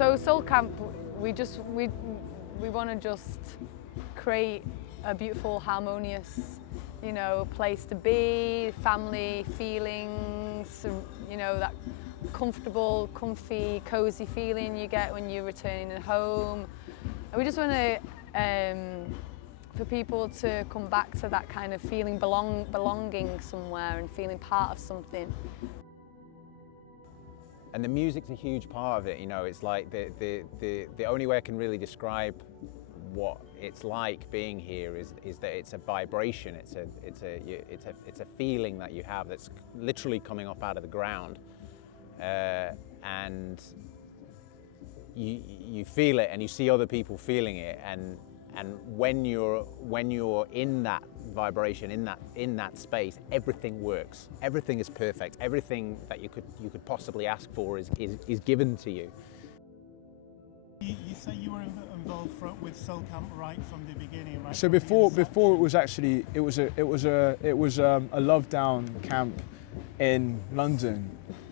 So Soul Camp, we want to just create a beautiful, harmonious, place to be, family feelings, that comfortable, comfy, cozy feeling you get when you're returning home. And we just want to, for people to come back to that kind of feeling belonging somewhere and feeling part of something. And the music's a huge part of it, it's like the only way I can really describe what it's like being here is that it's a vibration, it's a feeling that you have that's literally coming up out of the ground, and you feel it and you see other people feeling it, and when you're in that vibration, in that space, everything works. Everything is perfect. Everything that you could possibly ask for is given to you. You say you were involved with Soul Camp right from the beginning, right? So before it was actually it was a Love Down camp in London.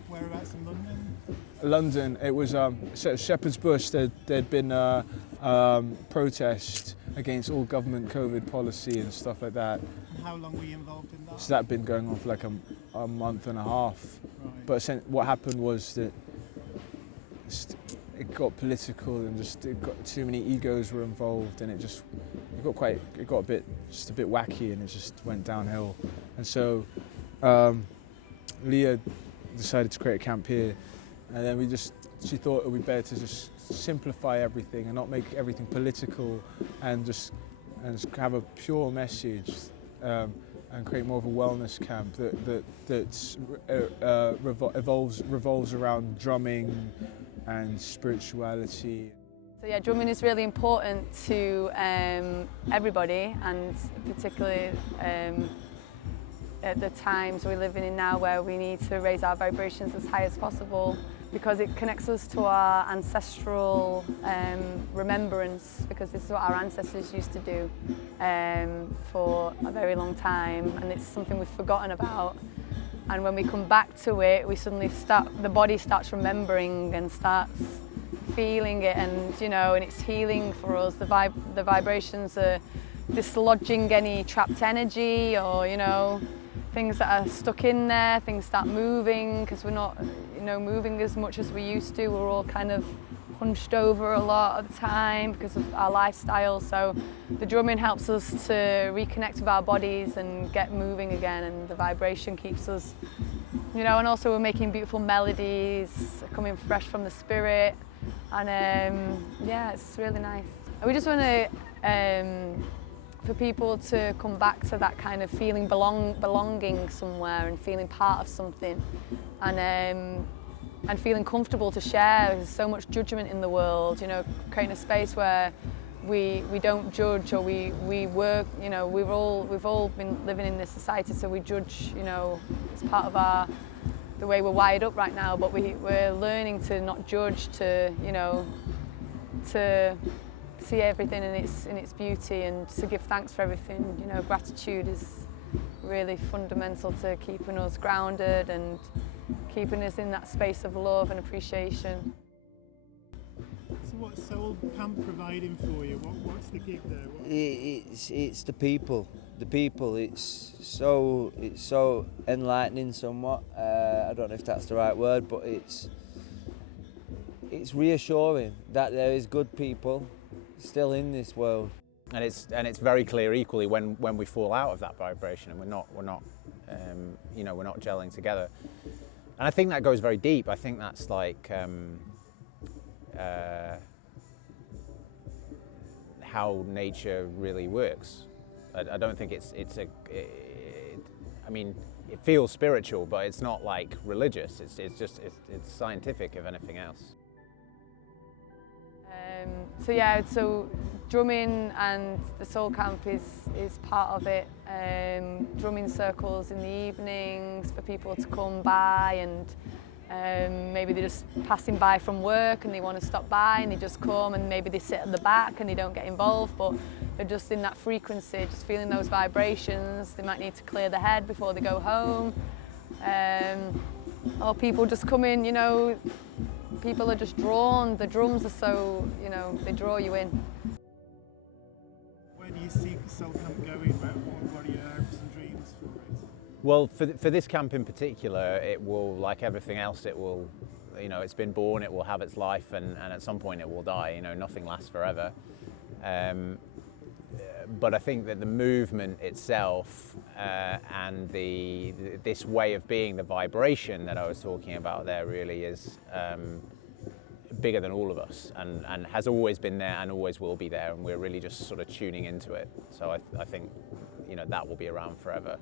Whereabouts in London? London. It was Shepherd's Bush. There'd been a protest against all government COVID policy and stuff like that. And how long were you involved in that? So that'd been going on for like a month and a half. Right. But what happened was that it got political and too many egos were involved, and it got a bit wacky, and it just went downhill. And so Leah decided to create a camp here, and then she thought it would be better to just simplify everything and not make everything political, and just have a pure message, and create more of a wellness camp that revolves around drumming and spirituality. So yeah, drumming is really important to everybody, and particularly at the times we're living in now, where we need to raise our vibrations as high as possible, because it connects us to our ancestral remembrance, because this is what our ancestors used to do for a very long time, and it's something we've forgotten about. And when we come back to it, we suddenly the body starts remembering and starts feeling it, and and it's healing for us. The vibrations are dislodging any trapped energy, or things that are stuck in there. Things start moving because we're not moving as much as we used to. We're all kind of hunched over a lot of the time because of our lifestyle. So the drumming helps us to reconnect with our bodies and get moving again, and the vibration keeps us, and also we're making beautiful melodies coming fresh from the spirit, and yeah, it's really nice. And we just want to for people to come back to that kind of feeling belonging somewhere and feeling part of something, and feeling comfortable to share. There's so much judgment in the world, creating a space where we don't judge, or we work, we've all been living in this society, so we judge, it's part of the way we're wired up right now, but we're learning to not judge, to see everything in its beauty, and to give thanks for everything. Gratitude is really fundamental to keeping us grounded and keeping us in that space of love and appreciation. So what's Soul Camp providing for you? What's the gig there? It's the people. The people. It's so enlightening somewhat. I don't know if that's the right word, but it's reassuring that there is good people still in this world. And it's very clear equally when we fall out of that vibration and we're not gelling together. And I think that goes very deep. I think that's like how nature really works. I don't think I mean, it feels spiritual, but it's not like religious. It's scientific, if anything else. So drumming and the Soul Camp is part of it. Drumming circles in the evenings for people to come by, and maybe they're just passing by from work and they want to stop by, and they just come, and maybe they sit at the back and they don't get involved, but they're just in that frequency, just feeling those vibrations. They might need to clear the head before they go home. Or people just come in, people are just drawn. The drums are so, you know, they draw you in. Where do you see Soul Camp going? What are your hopes and dreams for it? Well, for this camp in particular, it will, like everything else, it will, you know, it's been born, it will have its life, and at some point it will die. You know, nothing lasts forever. But I think that the movement itself and this way of being, the vibration that I was talking about there, really is bigger than all of us, and has always been there and always will be there, and we're really just sort of tuning into it. So I think, you know, that will be around forever.